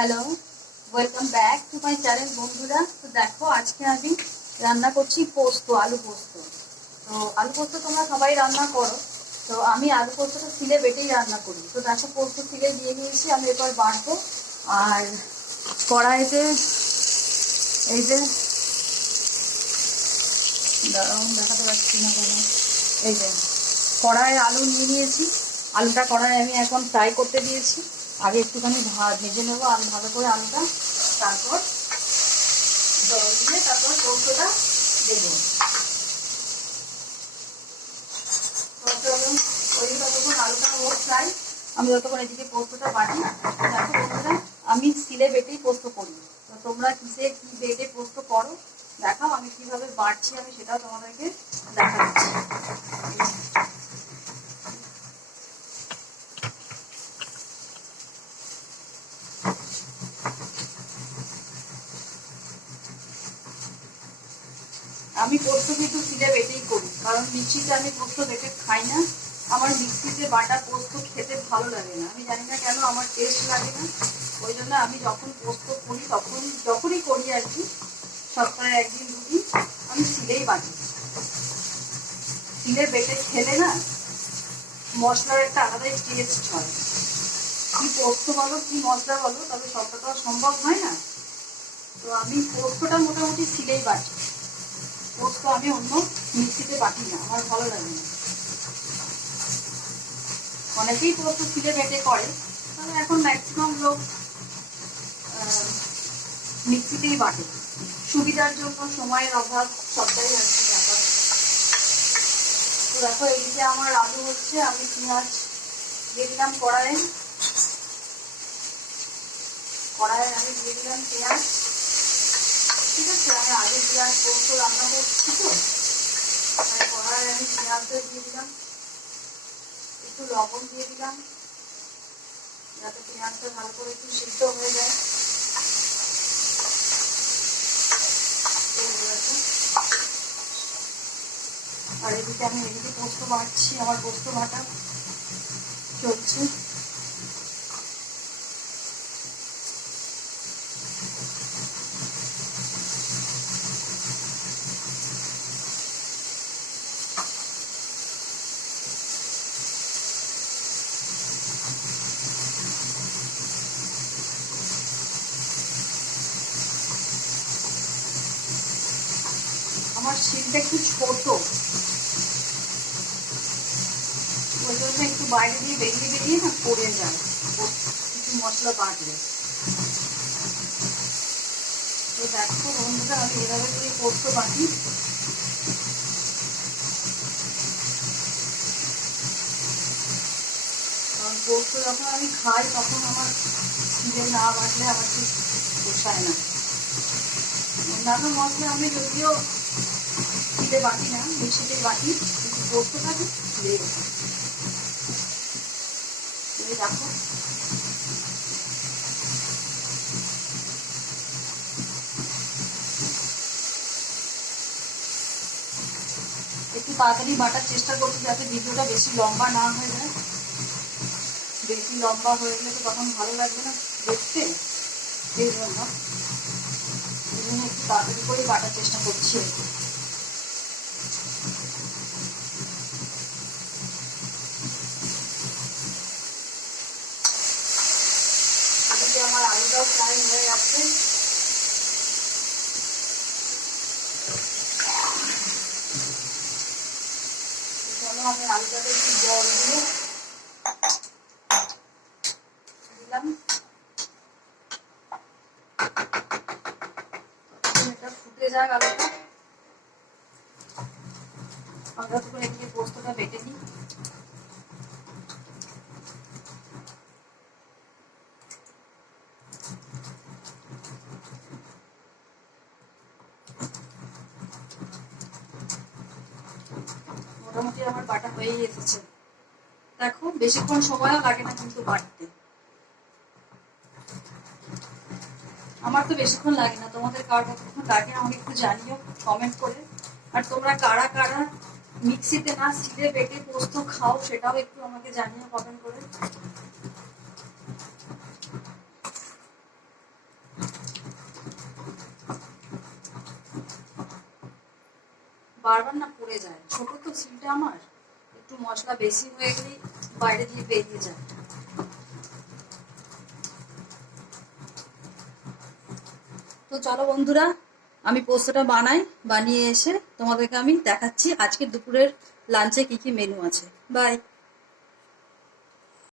Hello, welcome back to my channel বন্ধুরা। তো দেখো, আজকে আমি রান্না করছি পোস্ত, আলু পোস্ত। তো আলু পোস্ত তোমরা সবাই রান্না করো, তো আমি আলু পোস্তটা সিলে বেটেই রান্না করি। তো দেখো, পোস্ত সিলে দিয়ে নিয়েছি, আমি এবার বাটবো। আর কড়াইতে এই যে, দাঁড়াও দেখাতে পারছি না কেন, এই যে কড়াইয়ে আলু নিয়ে নিয়েছি। আলুটা কড়াইয়ে আমি এখন ফ্রাই করতে দিয়েছি। আগে একটুখানি ভেজে নেবো আলু ভালো করে আলুটা, তারপর জল দিয়ে তারপর পোস্তটা দেবো। ওইদিকে ততক্ষণ আলুটা হোক ফ্রাই, আমি যতক্ষণ এদিকে পোস্তটা বাটি। দেখো বন্ধুরা, আমি সিলে বেটেই পোস্ত করি। তো তোমরা কিসে কি বেটে পোস্ত করো দেখাও, আমি কিভাবে বাটছি আমি সেটাও তোমাদেরকে দেখাচ্ছি। আমি পোস্ত কিন্তু সিলে বেটেই করি, কারণ মিক্সিতে আমি পোস্ত বেটে খাই না। আমার মিক্সিতে বাটা পোস্ত খেতে ভালো লাগে না, আমি জানি না কেন, আমার টেস্ট লাগে না। ওই জন্য আমি যখন পোস্ত করি যখনই করি আর কি, সপ্তাহে একদিন দুদিন আমি সিলেই বাটি। সিলে বেটে খেলে না মশলার একটা আলাদাই টেস্ট হয়। কি পোস্ত বলো কি মশলা বলো, তবে সবটা তো সম্ভব হয় না। তো আমি পোস্তটা মোটামুটি সিলেই বাটি। পোস্ত আমি অন্য মিক্সিতে বাটি না, আমার ভালো লাগে না। অনেকেই পোস্ত সিলে বেটে করে, তবে এখন ম্যাক্সিমাম লোক মিক্সিতেই বাটে, সুবিধার জন্য, সময়ের অভাব, সবটাই আর কি ব্যাপার। তো দেখো, এইদিকে আমার আলু হচ্ছে, আমি পেঁয়াজ দিয়ে দিলাম কড়াইয়ে আমি দিয়ে দিলাম পেঁয়াজ। ঠিক আছে, আমি আলু পেঁয়াজ পোস্ত রান্না করছি, তো কড়াইয়ে আমি পেঁয়াজটা দিয়ে দিলাম, একটু লবণ দিয়ে দিলাম যাতে পেঁয়াজটা ভালো করে একটু সিদ্ধ হয়ে যায়। আর এদিকে আমি পোস্ত বাটছি, আমার পোস্ত বাটা চলছে। আমার শিলটা একটু ছোট, ওই জন্য একটু বাইরে দিয়ে বেরিয়ে না পড়ে যায় কিছু মশলা বাটলে। তো দেখো বন্ধুরা, আমি এভাবে করে পোস্ত বাটি। কারণ পোস্ত যখন আমি খাই তখন আমার শিলে না বাটলে আমার ঠিক পোষায় না। অন্যান্য মশলা আমি যদিও শিলে বাটি না, মিক্সিতেই বাটি, কিন্তু পোস্তটা আমি শিলেই বাটি। দেখো একটু তাড়াতাড়ি বাটার চেষ্টা করতে, যাতে ভিডিওটা বেশি লম্বা না হয়ে যায়। বেশি লম্বা হয়ে গেলে তো তখন ভালো লাগবে না দেখতে, সেই জন্য একটু তাড়াতাড়ি করে বাটার চেষ্টা করছি। আমার আলুটাও ফ্রাই হয়ে যাচ্ছে। আমি আলুটাকে একটু জল দিয়ে দিলাম, এটা ফুটে যাক আলুটা। আমরা তো এদিকে পোস্তটা বেটে নিই। মোটামুটি আমার বাটা হয়েই এসেছে। দেখো, বেশিক্ষণ সময়ও লাগে না কিন্তু বাটতে। আমার তো বেশিক্ষণ লাগে না, তোমাদের কার কতক্ষণ লাগে আমাকে একটু জানিও কমেন্ট করে। আর তোমরা কারা কারা মিক্সিতে না সিলে বেটে পোস্ত খাও সেটাও একটু আমাকে জানিও কমেন্ট করে। বারবার না পড়ে যায়, ছোট তো সিলটা আমার, একটু মশলা বেশি হয়ে গেলেই বাইরে দিয়ে বেরিয়ে যায়। তো চলো বন্ধুরা, আমি পোস্তটা বানিয়ে এসে তোমাদেরকে আমি দেখাচ্ছি আজকে দুপুরের লাঞ্চে কি কি মেনু আছে। বাই।